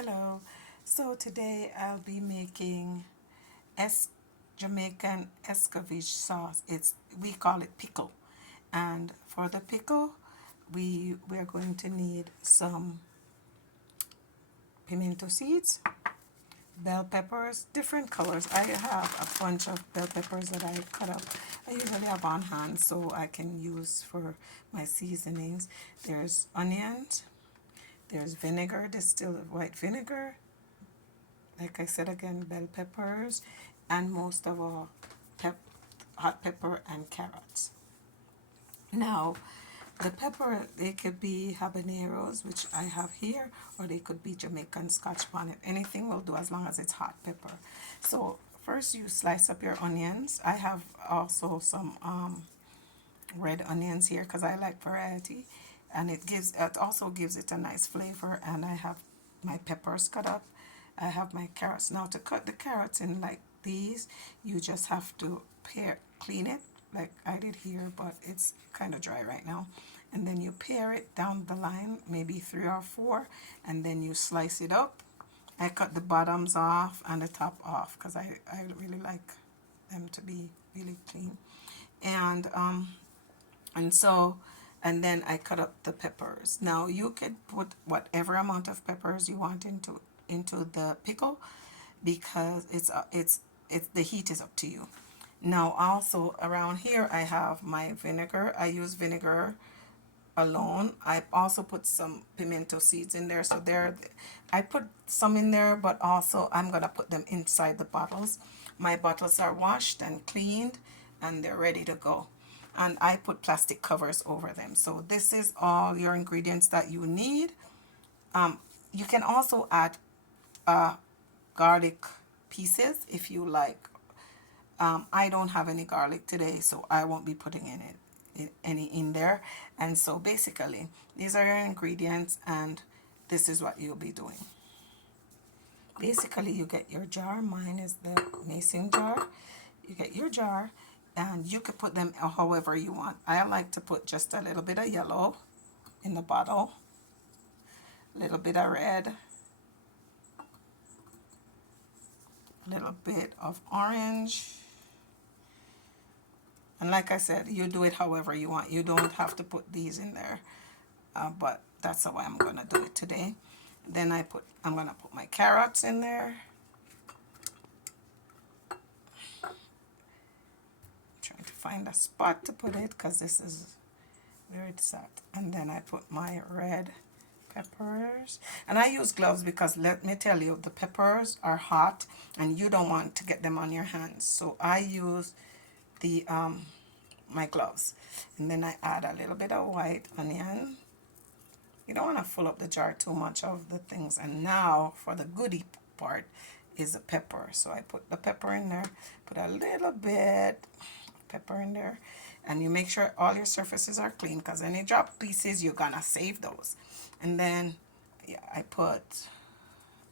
Hello. So today I'll be making es Jamaican escovich sauce. We call it pickle. And for the pickle, we're going to need some pimento seeds, bell peppers, different colors. I have a bunch of bell peppers that I cut up. I usually have on hand so I can use for my seasonings. There's onions, there's vinegar, distilled white vinegar, like I said again, bell peppers, and most of all, hot pepper and carrots. Now, the pepper, they could be habaneros, which I have here, or they could be Jamaican Scotch bonnet. Anything will do as long as it's hot pepper. So first you slice up your onions. I have also some red onions here because I like variety, and it also gives it a nice flavor. And I have my peppers cut up. I have my carrots. Now to cut the carrots in like these, you just have to clean it like I did here, but it's kind of dry right now. And then you pare it down the line, maybe 3 or 4, and then you slice it up. I cut the bottoms off and the top off because I really like them to be really clean. And and so and then I cut up the peppers. Now you could put whatever amount of peppers you want into the pickle because it's the heat is up to you. Now also around here I have my vinegar. I use vinegar alone. I also put some pimento seeds in there, so there I put some in there, but also I'm gonna put them inside the bottles. My bottles are washed and cleaned and they're ready to go, and I put plastic covers over them. So this is all your ingredients that you need. You can also add garlic pieces if you like. I don't have any garlic today, so I won't be putting any in there. And so basically these are your ingredients, and this is what you'll be doing. Basically you get your jar. Mine is the mason jar. You get your jar, and you could put them however you want. I like to put just a little bit of yellow in the bottle, a little bit of red, a little bit of orange. And like I said, you do it however you want. You don't have to put these in there, but that's the way I'm gonna do it today. Then I'm gonna put my carrots in there. Trying to find a spot to put it because this is where it's at. And then I put my red peppers, and I use gloves because let me tell you, the peppers are hot and you don't want to get them on your hands, so I use the my gloves. And then I add a little bit of white onion. You don't want to fill up the jar too much of the things. And now for the goody part is the pepper. So I put the pepper in there, put a little bit of pepper in there, and you make sure all your surfaces are clean because any drop pieces you're gonna save those. And then yeah, I put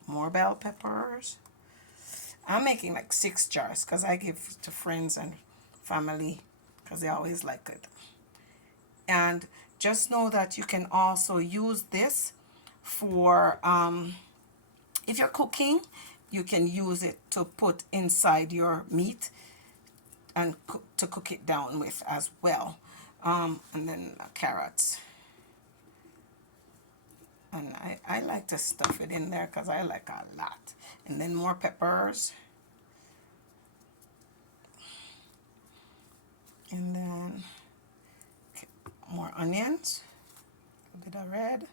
more bell peppers. I'm making like 6 jars because I give to friends and family because they always like it. And just know that you can also use this for if you're cooking, you can use it to put inside your meat and to cook it down with as well. And then carrots, and I like to stuff it in there because I like a lot. And then more peppers, and then more onions, a bit of red.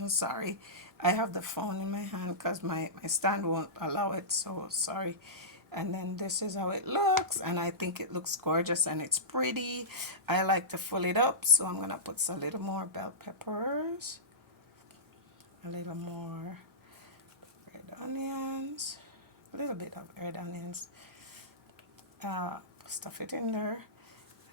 I'm sorry, I have the phone in my hand because my stand won't allow it, so sorry. And then this is how it looks, and I think it looks gorgeous and it's pretty. I like to fill it up, so I'm gonna put a little more bell peppers, a little more red onions, a little bit of red onions, stuff it in there,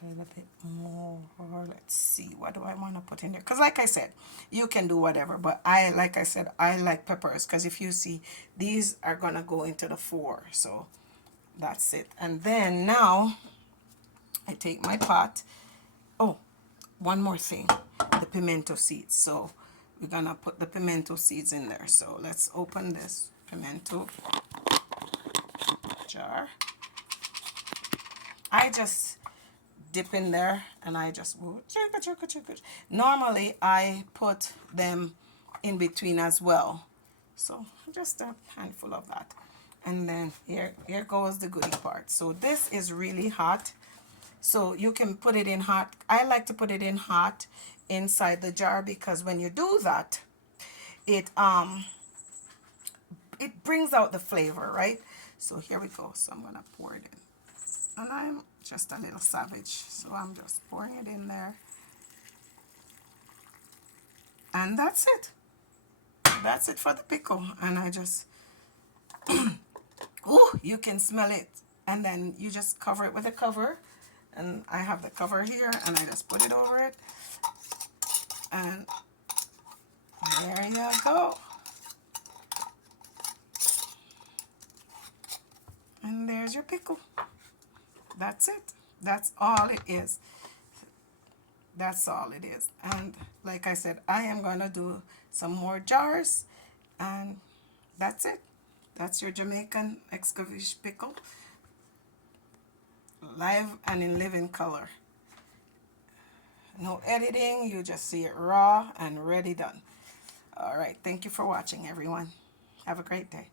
a little bit more. Let's see, what do I want to put in there? Because like I said, you can do whatever, but like I said, I like peppers because if you see, these are gonna go into the 4, so that's it. And then now I take my pot. Oh, one more thing, the pimento seeds. So we're gonna put the pimento seeds in there. So let's open this pimento jar. I just dip in there and I just normally I put them in between as well. So just a handful of that. And then here goes the goodie part. So this is really hot. So you can put it in hot. I like to put it in hot inside the jar because when you do that, it brings out the flavor, right? So here we go. So I'm gonna pour it in. And I'm just a little savage, so I'm just pouring it in there. And that's it. That's it for the pickle. And I just, oh, you can smell it. And then you just cover it with a cover. And I have the cover here, and I just put it over it. And there you go. And there's your pickle. That's it. That's all it is. That's all it is. And like I said, I am going to do some more jars. And that's it. That's your Jamaican escovich pickle. Live and in living color. No editing. You just see it raw and ready done. All right. Thank you for watching, everyone. Have a great day.